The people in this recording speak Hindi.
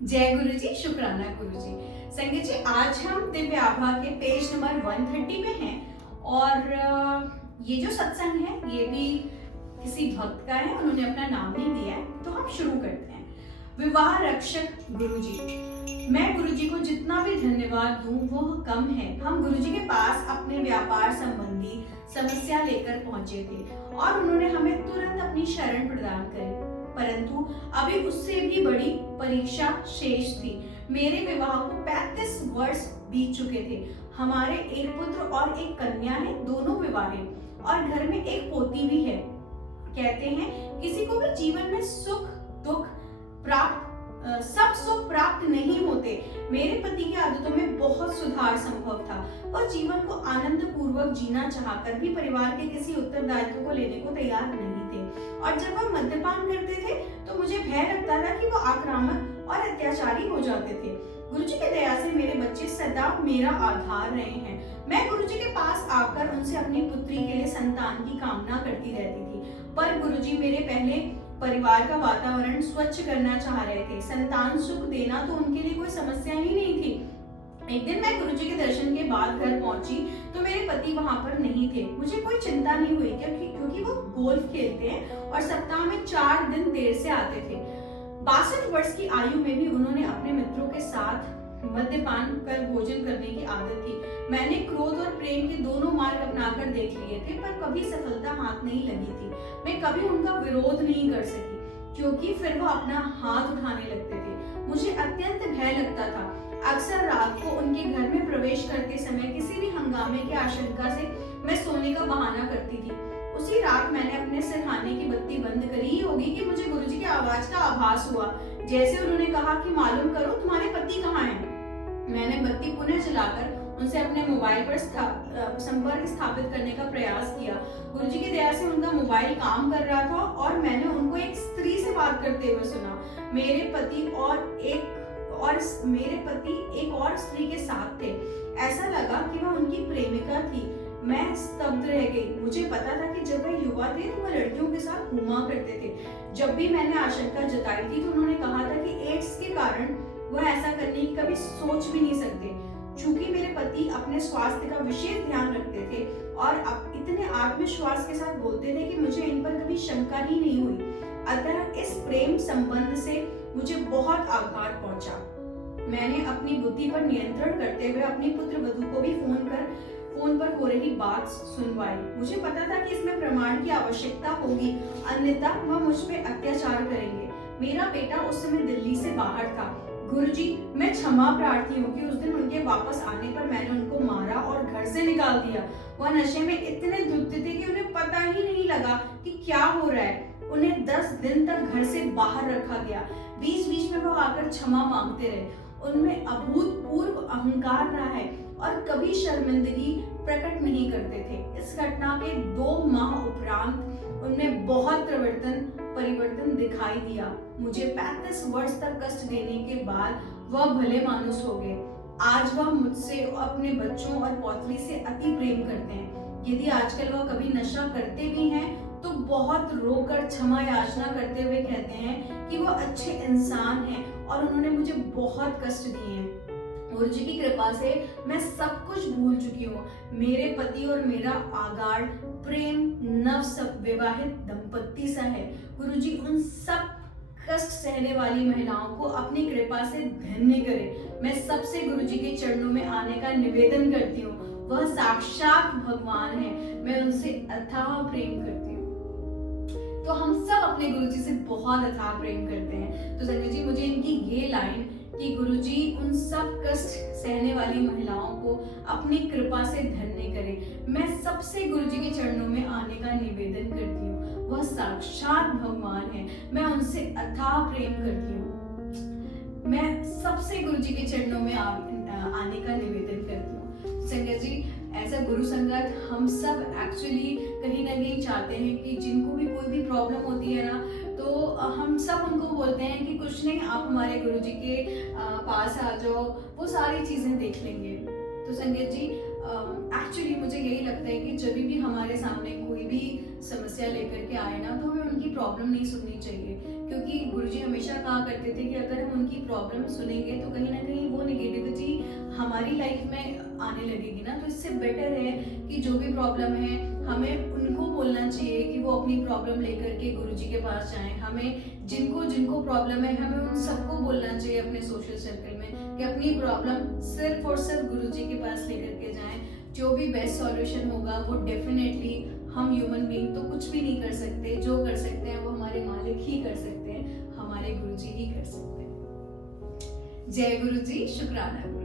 जय गुरु जी, शुक्राना गुरु जी। संगीत जी, आज हम दिव्य आभा के पेज नंबर 130 पे हैं और ये जो सत्संग है ये भी किसी भक्त का है, उन्होंने अपना नाम नहीं दिया है, तो हम शुरू करते हैं। विवाह रक्षक गुरु जी, मैं गुरु जी को जितना भी धन्यवाद दूं वो कम है। हम गुरु जी के पास अपने व्यापार संबंधी समस्या लेकर पहुंचे थे और उन्होंने हमें तुरंत अपनी शरण प्रदान करी, परंतु अभी उससे भी बड़ी परीक्षा शेष थी। मेरे विवाह को 35 वर्ष बीत चुके थे। हमारे एक पुत्र और एक कन्या है, दोनों विवाहित और घर में एक पोती भी है। कहते हैं किसी को भी जीवन में सुख दुख प्राप्त सब सुख प्राप्त नहीं होते। मेरे पति की आदतों में बहुत सुधार संभव था और जीवन को आनंद पूर्वक जीना चाहकर भी परिवार के किसी उत्तरदायित्व को लेने को तैयार नहीं थे। और जब वह मद्यपान करते थे तो मुझे भय लगता था कि वो आक्रामक और अत्याचारी हो जाते थे। गुरुजी की दया से मेरे बच्चे सदा मेरा आधार रहे हैं। मैं गुरुजी के पास आकर उनसे अपनी पुत्री के लिए संतान की कामना करती रहती थी, पर गुरुजी मेरे पहले परिवार का वातावरण स्वच्छ करना चाह रहे थे। संतान सुख देना तो उनके लिए कोई समस्या ही नहीं थी। एक दिन मैं गुरुजी के दर्शन के बाद घर पहुंची तो मेरे पति वहां पर नहीं थे। मुझे कोई चिंता नहीं हुई क्योंकि वो गोल्फ खेलते हैं और सप्ताह में 4 दिन देर से आते थे। 62 वर्ष की आयु में भी उन्होंने अपने मित्रों के साथ मद्यपान कर भोजन करने की आदत थी। मैंने क्रोध और प्रेम के दोनों मार्ग अपनाकर देख लिए थे, पर कभी सफलता हाथ नहीं लगी थी। मैं कभी उनका विरोध नहीं कर सकी क्योंकि फिर वो अपना हाथ उठाने लगते थे। मुझे अत्यंत भय लगता था। अक्सर रात को उनके घर में प्रवेश करते समय किसी भी हंगामे की आशंका से मैं सोने का बहाना करती थी। उसी रात मैंने अपने सिरहाने की बत्ती बंद करी ही होगी कि मुझे गुरुजी की आवाज का आभास हुआ। जैसे उन्होंने कहा कि मालूम करो तुम्हारे पति कहाँ हैं। मैंने बत्ती पुनः जलाकर उनसे अपने मोबाइल पर संपर्क स्थापित करने का प्रयास किया। गुरुजी की दया से उनका मोबाइल काम कर रहा था और मैंने उनको एक स्त्री से बात करते हुए सुना। मेरे पति एक और स्त्री के साथ थे। ऐसा लगा कि वह उनकी प्रेमिका थी। मैं स्तब्ध रह गई। मुझे पता था कि जब वह युवा थे तो वह लड़कियों के साथ घूमा करते थे। जब भी मैंने आशंका जताई थी तो उन्होंने कहा था कि एड्स के कारण वह ऐसा करने की कभी सोच भी नहीं सकते। चूंकि मेरे पति अपने स्वास्थ्य का विशेष ध्यान रखते थे और अब इतने आत्मविश्वास के साथ बोलते थे कि मुझे इन पर कभी शंका ही नहीं हुई। अतः इस प्रेम संबंध से मुझे बहुत आघात पहुंचा। मैंने अपनी बुद्धि पर नियंत्रण करते हुए अपनी पुत्र वधू को भी फोन पर हो रही बात सुनवाई। मुझे पता था कि इसमें प्रमाण की आवश्यकता होगी, अन्यथा वह मुझ पे अत्याचार करेंगे। मेरा बेटा उस समय दिल्ली से बाहर था। गुरुजी, मैं क्षमा प्रार्थी हूँ कि उस दिन उनके वापस आने पर मैंने उनको मारा और घर से निकाल दिया। वह नशे में इतने धुत थे कि उन्हें पता ही नहीं लगा कि क्या हो रहा है। उन्हें 10 दिन तक घर से बाहर रखा गया। बीच बीच में वह आकर क्षमा मांगते रहे। उनमें अभूतपूर्व अहंकार रहा है और कभी शर्मिंदगी प्रकट नहीं करते थे। इस घटना के 2 माह उपरांत उनमें बहुत परिवर्तन दिखाई दिया। मुझे 35 वर्ष तक कष्ट देने के बाद वह भले मानुस हो गए। आज वह मुझसे, अपने बच्चों और पौत्री से अति प्रेम करते हैं। यदि आजकल वह कभी नशा करते भी हैं तो बहुत रोकर क्षमा याचना करते हुए कहते हैं कि वह अच्छे इंसान हैं और उन्होंने मुझे बहुत कष्ट दिए हैं। गुरुजी की कृपा से मैं सब कुछ भूल चुकी हूँ। मेरे पति और मेरा आगाढ़ प्रेम नव विवाहित दंपत्ति सा है। गुरुजी उन सब कष्ट सहने वाली महिलाओं को अपनी कृपा से धन्य करे। मैं सबसे गुरुजी के चरणों में आने का निवेदन करती हूँ। वह साक्षात भगवान है। मैं उनसे अथाह प्रेम करती हूँ। तो हम सब अपने गुरुजी से बहुत अथाह प्रेम करते हैं। तो संजय जी, मुझे इनकी ये लाइन कि गुरुजी उन सब कष्ट सहने वाली महिलाओं को अपनी कृपा से धन्य करे, मैं सबसे गुरुजी के चरणों में आने का निवेदन करती हूँ। वह साक्षात भगवान है। मैं उनसे अथाह प्रेम करती हूँ। मैं सबसे गुरुजी के चरणों में आने का निवेदन करती हूँ। संगत जी, ऐसा गुरु संगत हम सब एक्चुअली कहीं ना कहीं चाहते हैं कि जिनको भी कोई भी प्रॉब्लम होती है ना, तो हम सब उनको बोलते हैं कि कुछ नहीं, आप हमारे गुरुजी के पास आ जाओ, वो सारी चीजें देख लेंगे। तो संगत जी, एक्चुअली मुझे यही लगता है कि जब भी हमारे सामने कोई भी समस्या लेकर के आए ना, तो हमें उनकी प्रॉब्लम नहीं सुननी चाहिए। क्योंकि गुरुजी हमेशा कहा करते थे कि अगर हम उनकी प्रॉब्लम सुनेंगे तो कहीं ना कहीं वो निगेटिविटी हमारी लाइफ में आने लगेगी ना। तो इससे बेटर है कि जो भी प्रॉब्लम है हमें उनको बोलना चाहिए कि वो अपनी प्रॉब्लम लेकर के गुरुजी के पास जाएं। हमें जिनको जिनको प्रॉब्लम है हमें उन सबको बोलना चाहिए अपने सोशल सर्कल में कि अपनी प्रॉब्लम सिर्फ और सिर्फ गुरुजी के पास लेकर के जाएं। जो भी बेस्ट सॉल्यूशन होगा वो डेफिनेटली, हम ह्यूमन बीइंग तो कुछ भी नहीं कर सकते, जो कर सकते हैं वो हमारे मालिक ही कर सकते हैं, हमारे गुरुजी ही कर सकते हैं। जय गुरुजी, शुक्राना।